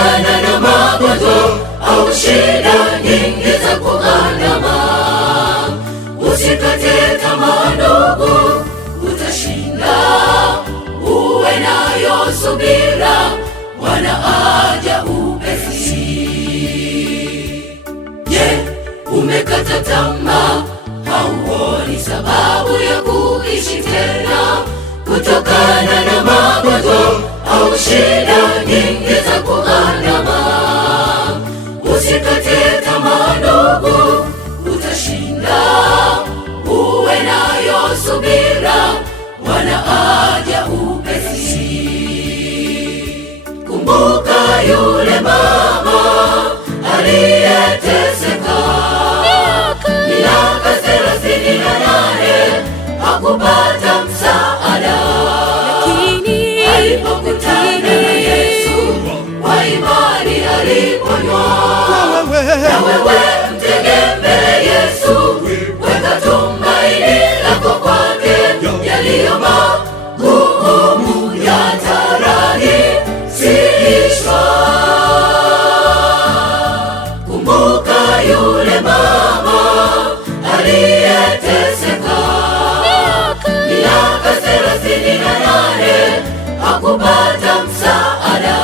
kutokana na magonjwa au shida nyingi za kuandama. Usikate tamaa ndugu, utashinda. Uwe nayo subira, Bwana aja upesi. Je, umekata tamaa? Hauoni sababu ya kuishi tena kutokana na magonjwa au shida nyingi za kuandama. Usikate tamaa ndugu, utashinda. Uwe nayo subira, Bwana aja upesi. Kumbuka yule mama aliyeteseka miaka 38 hakupata msaada, lakini alipokutana na Yesu kwa imani aliponywa. Na wewe mtegemee Yesu, weka tumaini lako kwake. Yaliyo magumu yatarahisishwa. Kumbuka yule mama aliyeteseka miaka 38 hakupata msaada,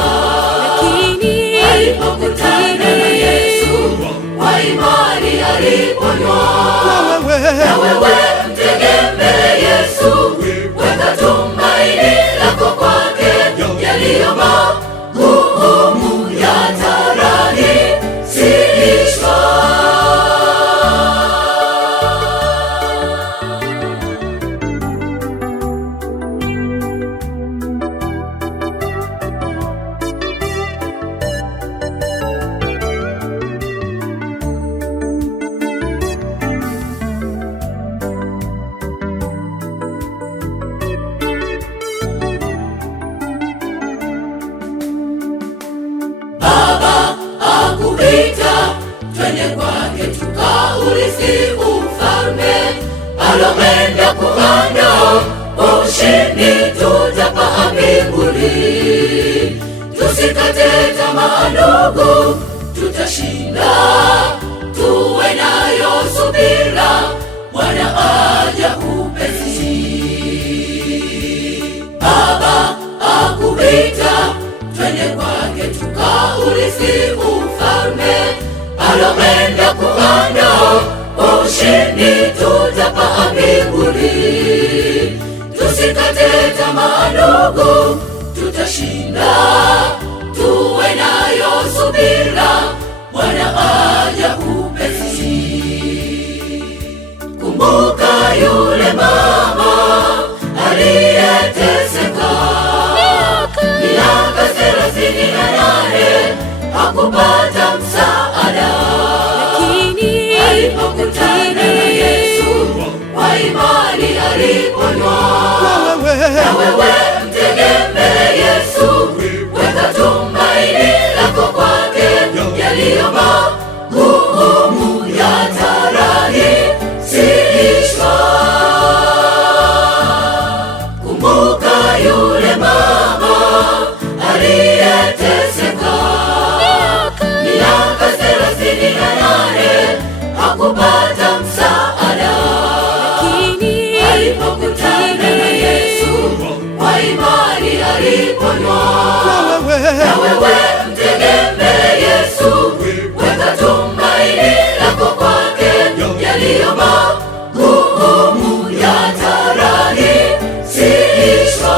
lakini alipokutana na Yesu kwa imani aliponywa. Na wewe mtegemee Yesu, weka tumaini lako kwake. Yaliyo magumu yatarahisishwa. Twende kwake tukaurithi ufalme alopenda kuandaa. Kwa ushindi tutapaa mbinguni. Tusikate tamaa ndugu, tutashinda. Tuwe nayo subira, Bwana aja upesi. Baba akuita, twende kwake tukaurithi ufalme alopenda kuandaa. Kwa ushindi tutapaa mbinguni. Tusikate tamaa ndugu, tutashinda. Tuwe nayo subira, Bwana aja upesi. Kumbuka yule mama aliyeteseka miaka 38 hakupata msaada, lakini alipokutana na Yesu kwa imani aliponywa. Na wewe mtegemee Yesu, weka tumaini lako kwake. Yaliyo magumu yatarahisishwa. Kumbuka yule mama aliyeteseka miaka 38 hakupata msaada, lakini alipokutana na Yesu kwa imani aliponywa. Na wewe mtegemee Yesu, weka tumaini lako kwake. Yaliyo magumu yatarahisishwa.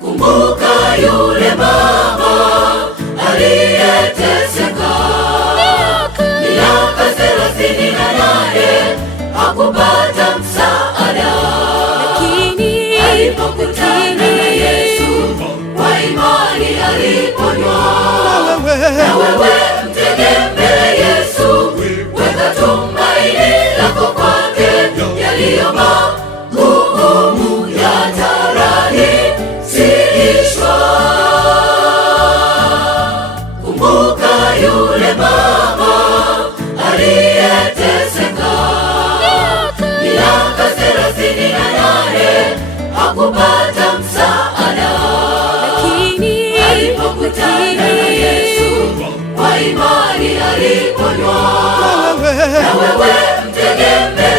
Kumbuka yule mama aliyeteseka miaka 38 hakupata msaada, lakini yaliyo magumu yatarahisishwa. Kumbuka yule mama aliyeteseka miaka 38 hakupata msaada, alipokutana na Yesu kwa imani aliponywa. Na wewe mtegemee